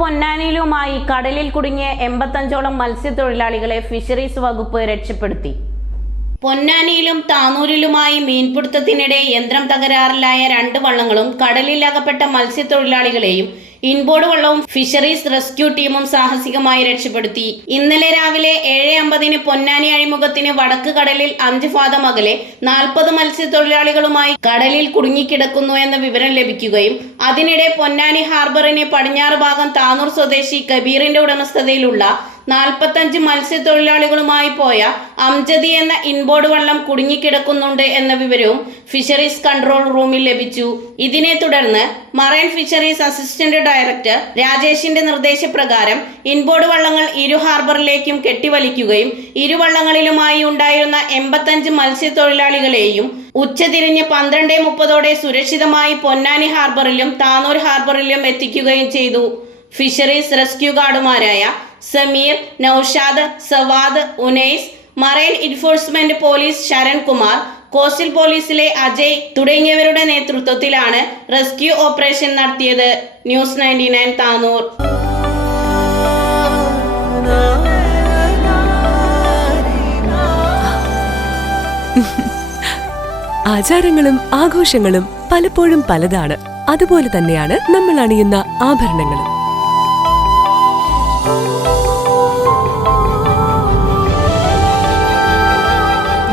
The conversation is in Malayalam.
പൊന്നാനിയിലുമായി കടലിൽ കുടുങ്ങിയ എൺപത്തഞ്ചോളം മത്സ്യത്തൊഴിലാളികളെ ഫിഷറീസ് വകുപ്പ് രക്ഷപ്പെടുത്തി. പൊന്നാനിയിലും താനൂരിലുമായി മീൻപിടുത്തത്തിനിടെ യന്ത്രം തകരാറിലായ രണ്ട് വള്ളങ്ങളും കടലിൽ അകപ്പെട്ട മത്സ്യത്തൊഴിലാളികളെയും ഇൻബോർഡ് വള്ളവും ഫിഷറീസ് റെസ്ക്യൂ ടീമും സാഹസികമായി രക്ഷപ്പെടുത്തി. ഇന്നലെ രാവിലെ ഏഴ് അമ്പതിന് പൊന്നാനി അഴിമുഖത്തിന് വടക്ക് കടലിൽ അഞ്ച് ഫാദം അകലെ നാൽപ്പത് മത്സ്യത്തൊഴിലാളികളുമായി കടലിൽ കുടുങ്ങിക്കിടക്കുന്നു എന്ന വിവരം ലഭിക്കുകയും അതിനിടെ പൊന്നാനി ഹാർബറിന് പടിഞ്ഞാറ് ഭാഗം താനൂർ സ്വദേശി കബീറിന്റെ ഉടമസ്ഥതയിലുള്ള നാൽപ്പത്തഞ്ച് മത്സ്യത്തൊഴിലാളികളുമായി പോയ അംജദി എന്ന ഇൻബോർഡ് വള്ളം കുടുങ്ങിക്കിടക്കുന്നുണ്ട് എന്ന വിവരവും ഫിഷറീസ് കൺട്രോൾ റൂമിൽ ലഭിച്ചു. ഇതിനെ തുടർന്ന് മറൈൻ ഫിഷറീസ് അസിസ്റ്റന്റ് ഡയറക്ടർ രാജേഷിന്റെ നിർദ്ദേശപ്രകാരം ഇൻബോർഡ് വള്ളങ്ങൾ ഇരു ഹാർബറിലേക്കും കെട്ടിവലിക്കുകയും ഇരുവള്ളങ്ങളിലുമായി ഉണ്ടായിരുന്ന എൺപത്തഞ്ച് മത്സ്യത്തൊഴിലാളികളെയും ഉച്ചതിരിഞ്ഞ് പന്ത്രണ്ട് മുപ്പതോടെ സുരക്ഷിതമായി പൊന്നാനി ഹാർബറിലും താനൂർ ഹാർബറിലും എത്തിക്കുകയും ചെയ്തു. Fisheries rescue ഗാർഡുമാരായ Sameer Naushad Sawad Unais marine enforcement police Sharankumar coastal പോലീസിലെ അജയ് തുടങ്ങിയവരുടെ നേതൃത്വത്തിലാണ് റെസ്ക്യൂ ഓപ്പറേഷൻ നടത്തിയത്. News ninety nine Tanur. ആചാരങ്ങളും ആഘോഷങ്ങളും പലപ്പോഴും പലതാണ്. അതുപോലെ തന്നെയാണ് നമ്മൾ അണിയുന്ന ആഭരണങ്ങളും.